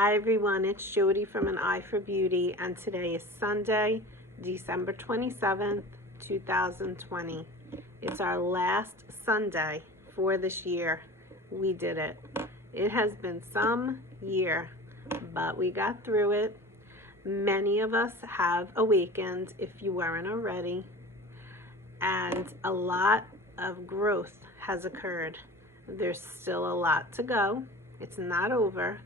Hi everyone, it's Jody from An Eye for Beauty, and today is Sunday, December 27th, 2020. It's our last Sunday for this year. We did it. It has been some year, but we got through it. Many of us have awakened, if you weren't already, and a lot of growth has occurred. There's still a lot to go. It's not over.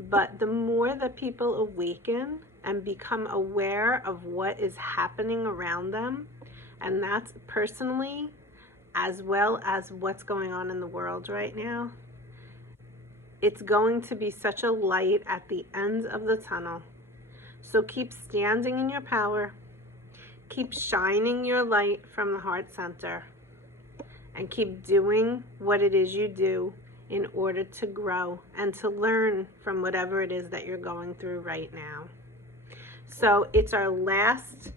But the more that people awaken and become aware of what is happening around them, and that's personally as well as what's going on in the world right now, it's going to be such a light at the end of the tunnel. So keep standing in your power, keep shining your light from the heart center, and keep doing what it is you do in order to grow and to learn from whatever it is that you're going through right now. So it's our last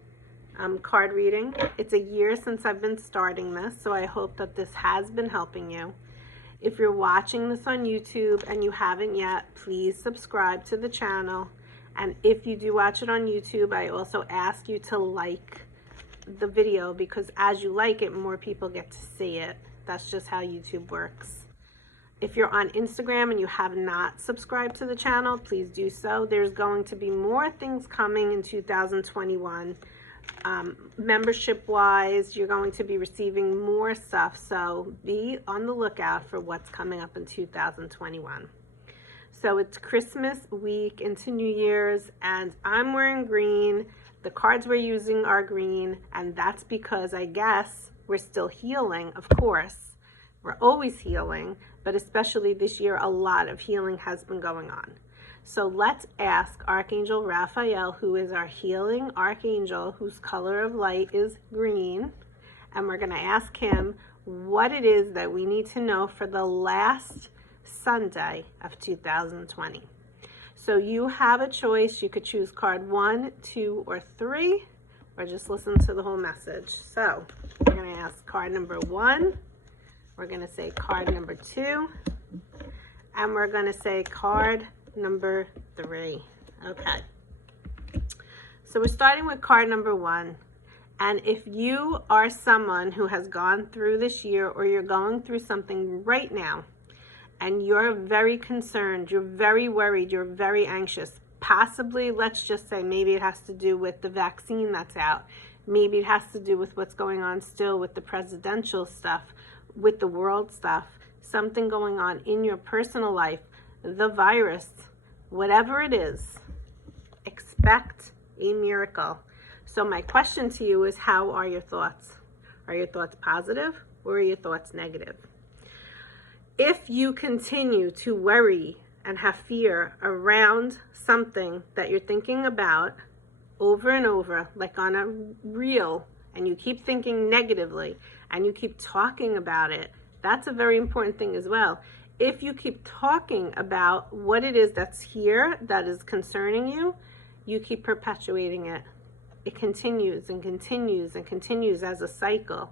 card reading. It's a year since I've been starting this, so I hope that this has been helping you. If you're watching this on YouTube and you haven't yet, please subscribe to the channel. And if you do watch it on YouTube, I also ask you to like the video, because as you like it, more people get to see it. That's just how YouTube works. If you're on Instagram and you have not subscribed to the channel, please do so. There's going to be more things coming in 2021. Membership-wise, you're going to be receiving more stuff, so be on the lookout for what's coming up in 2021. So it's Christmas week into New Year's, and I'm wearing green. The cards we're using are green, and that's because I guess we're still healing, of course. We're always healing, but especially this year, a lot of healing has been going on. So let's ask Archangel Raphael, who is our healing archangel, whose color of light is green, and we're going to ask him what it is that we need to know for the last Sunday of 2020. So you have a choice. You could choose card 1, 2, or 3, or just listen to the whole message. So we're going to ask card number 1. We're going to say card number 2, and we're going to say card number 3. Okay. So we're starting with card number 1. And if you are someone who has gone through this year, or you're going through something right now, and you're very concerned, you're very worried, you're very anxious, possibly, let's just say, maybe it has to do with the vaccine that's out. Maybe it has to do with what's going on still with the presidential stuff, with the world stuff, something going on in your personal life, the virus, whatever it is, expect a miracle. So my question to you is, how are your thoughts? Are your thoughts positive, or are your thoughts negative? If you continue to worry and have fear around something that you're thinking about over and over, like on a reel, and you keep thinking negatively and you keep talking about it, that's a very important thing as well. If you keep talking about what it is that's here that is concerning you, you keep perpetuating it. It continues and continues and continues as a cycle,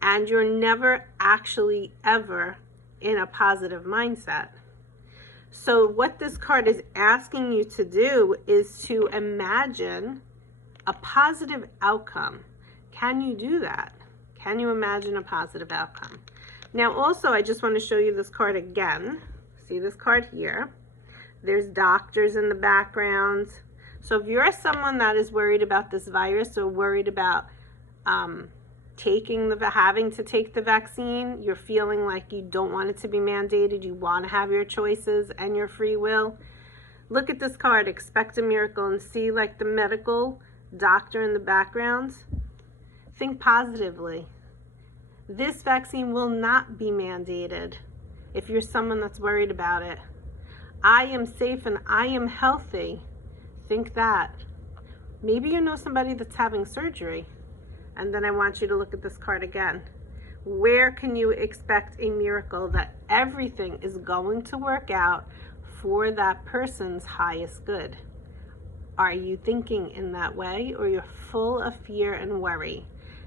and you're never actually ever in a positive mindset. So what this card is asking you to do is to imagine a positive outcome. Can you do that? Can you imagine a positive outcome? Now also, I just want to show you this card again. See this card here? There's doctors in the background. So if you're someone that is worried about this virus, or worried about having to take the vaccine, you're feeling like you don't want it to be mandated, you want to have your choices and your free will, look at this card, expect a miracle, and see like the medical doctor in the background. Think positively. This vaccine will not be mandated if you're someone that's worried about it. I am safe and I am healthy. Think that. Maybe you know somebody that's having surgery. And then I want you to look at this card again. Where can you expect a miracle that everything is going to work out for that person's highest good? Are you thinking in that way, or you're full of fear and worry?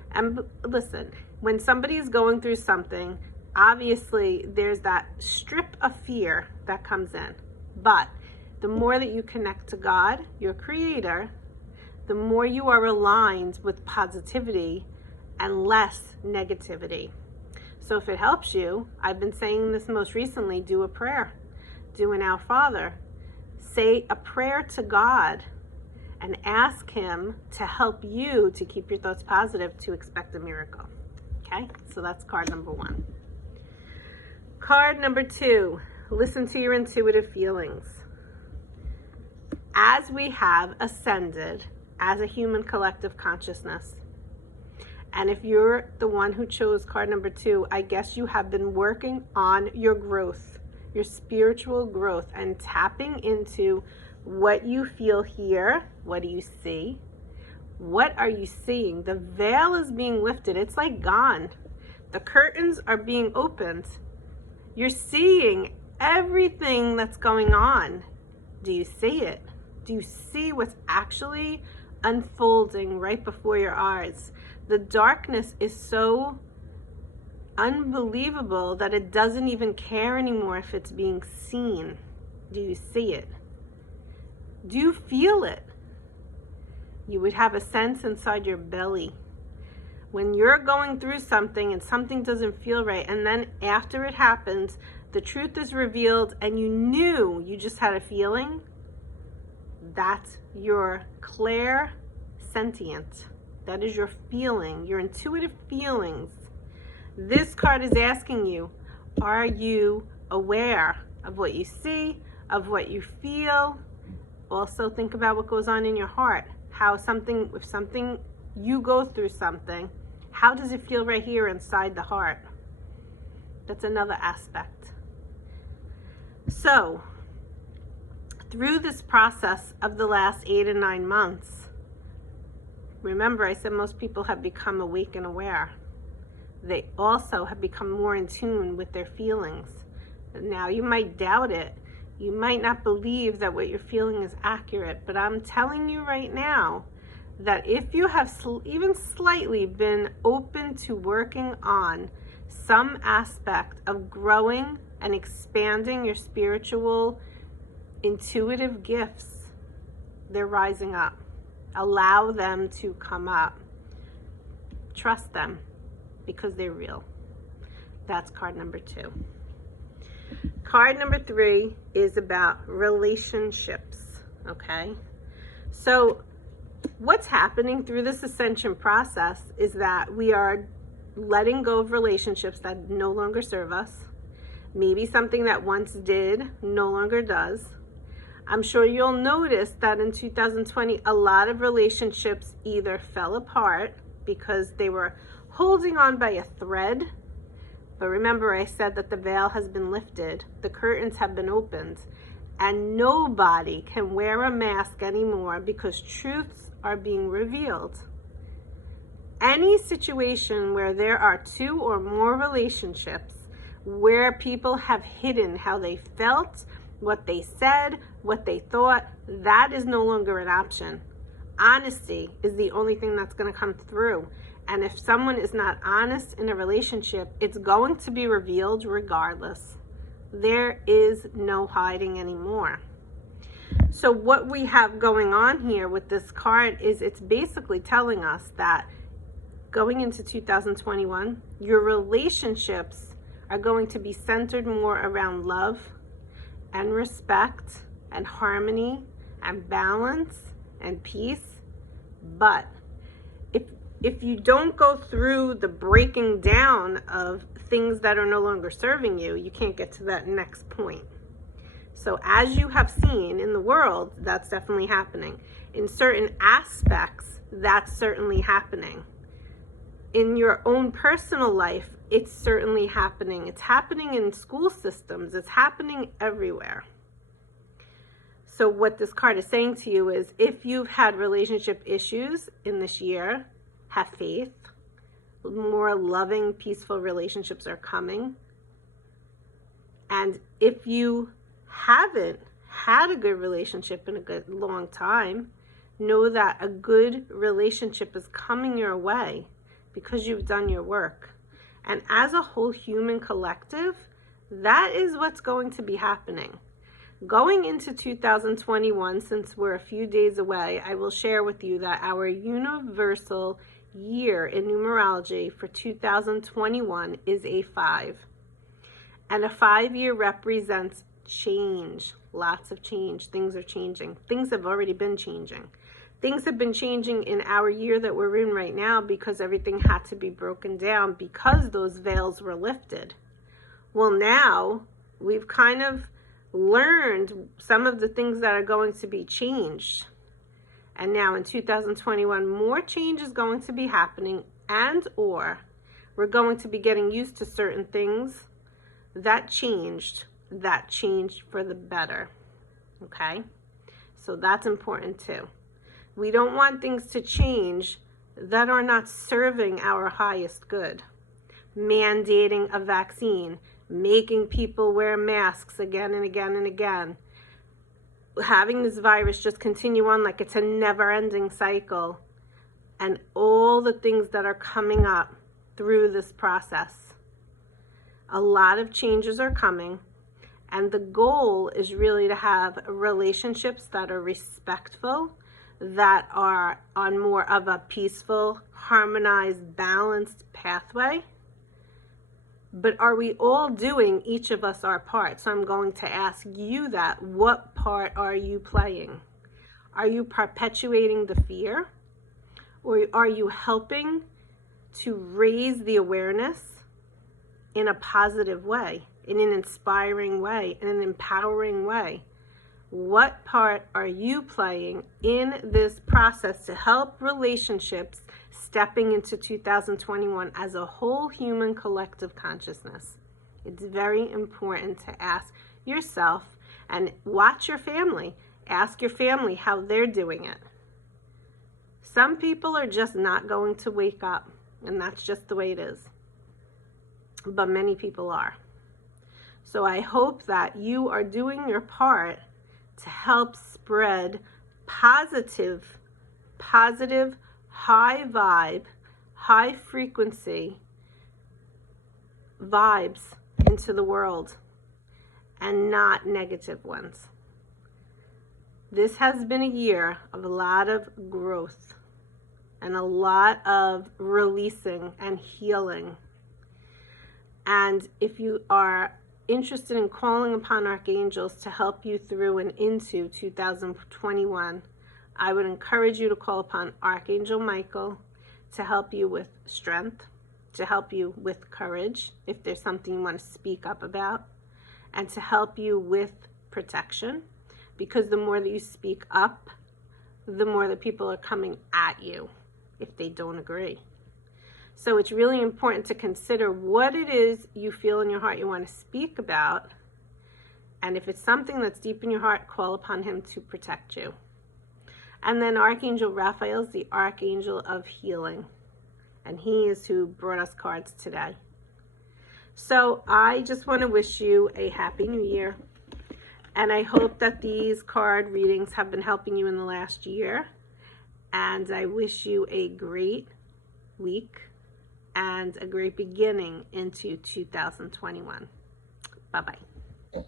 And listen, when somebody is going through something, obviously there's that strip of fear that comes in. But The more that you connect to God, your creator, the more you are aligned with positivity and less negativity. So if it helps you, I've been saying this most recently, do a prayer. Do an Our Father. Say a prayer to God and ask him to help you to keep your thoughts positive to expect a miracle. Okay, so that's card number 1. Card number 2, listen to your intuitive feelings. As we have ascended as a human collective consciousness, and if you're the one who chose card number 2, I guess you have been working on your growth, your spiritual growth, and tapping into what you feel here. What do you see? What are you seeing? The veil is being lifted. It's like gone. The curtains are being opened. You're seeing everything that's going on. Do you see it? Do you see what's actually unfolding right before your eyes? The darkness is so unbelievable that it doesn't even care anymore if it's being seen. Do you see it? Do you feel it? You would have a sense inside your belly. When you're going through something and something doesn't feel right, and then after it happens, the truth is revealed and you knew, you just had a feeling, that's your clairsentient. That is your feeling, your intuitive feelings. This card is asking you, are you aware of what you see, of what you feel? Also think about what goes on in your heart. If something, you go through something, how does it feel right here inside the heart? That's another aspect. So, through this process of the last 8 and 9 months, remember I said most people have become awake and aware. They also have become more in tune with their feelings. Now you might doubt it. You might not believe that what you're feeling is accurate, but I'm telling you right now that if you have even slightly been open to working on some aspect of growing and expanding your spiritual intuitive gifts, they're rising up. Allow them to come up. Trust them because they're real. That's card number 2. Card number 3 is about relationships, okay? So what's happening through this ascension process is that we are letting go of relationships that no longer serve us. Maybe something that once did no longer does. I'm sure you'll notice that in 2020, a lot of relationships either fell apart because they were holding on by a thread. But remember, I said that the veil has been lifted, the curtains have been opened, and nobody can wear a mask anymore because truths are being revealed. Any situation where there are 2 or more relationships, where people have hidden how they felt, what they said, what they thought, that is no longer an option. Honesty is the only thing that's going to come through. And if someone is not honest in a relationship, it's going to be revealed regardless. There is no hiding anymore. So what we have going on here with this card is it's basically telling us that going into 2021, your relationships are going to be centered more around love and respect and harmony and balance and peace. But if you don't go through the breaking down of things that are no longer serving you, you can't get to that next point. So as you have seen in the world, that's definitely happening. In certain aspects, that's certainly happening. In your own personal life, it's certainly happening. It's happening in school systems. It's happening everywhere. So what this card is saying to you is if you've had relationship issues in this year, have faith. More loving, peaceful relationships are coming. And if you haven't had a good relationship in a good long time, know that a good relationship is coming your way because you've done your work. And as a whole human collective, that is what's going to be happening. Going into 2021, since we're a few days away, I will share with you that our universal year in numerology for 2021 is a 5. And a 5-year represents change, lots of change. Things are changing. Things have already been changing. Things have been changing in our year that we're in right now because everything had to be broken down because those veils were lifted. Well, now we've kind of learned some of the things that are going to be changed. And now in 2021, more change is going to be happening, and or we're going to be getting used to certain things that changed for the better. Okay? So that's important too. We don't want things to change that are not serving our highest good. Mandating a vaccine, making people wear masks again and again and again, having this virus just continue on like it's a never-ending cycle, and all the things that are coming up through this process. A lot of changes are coming, and the goal is really to have relationships that are respectful, that are on more of a peaceful, harmonized, balanced pathway. But are we all doing, each of us, our part? So I'm going to ask you that. What part are you playing? Are you perpetuating the fear? Or are you helping to raise the awareness in a positive way, in an inspiring way, in an empowering way? What part are you playing in this process to help relationships stepping into 2021 as a whole human collective consciousness? It's very important to ask yourself and watch your family. Ask your family how they're doing it. Some people are just not going to wake up, and that's just the way it is. But many people are. So I hope that you are doing your part to help spread positive, high vibe, high frequency vibes into the world, and not negative ones. This has been a year of a lot of growth and a lot of releasing and healing. And if you are interested in calling upon archangels to help you through and into 2021, I would encourage you to call upon Archangel Michael to help you with strength, to help you with courage if there's something you want to speak up about, and to help you with protection, because the more that you speak up, the more that people are coming at you if they don't agree. So it's really important to consider what it is you feel in your heart you want to speak about. And if it's something that's deep in your heart, call upon him to protect you. And then Archangel Raphael is the Archangel of Healing. And he is who brought us cards today. So I just want to wish you a Happy New Year. And I hope that these card readings have been helping you in the last year. And I wish you a great week and a great beginning into 2021. Bye-bye.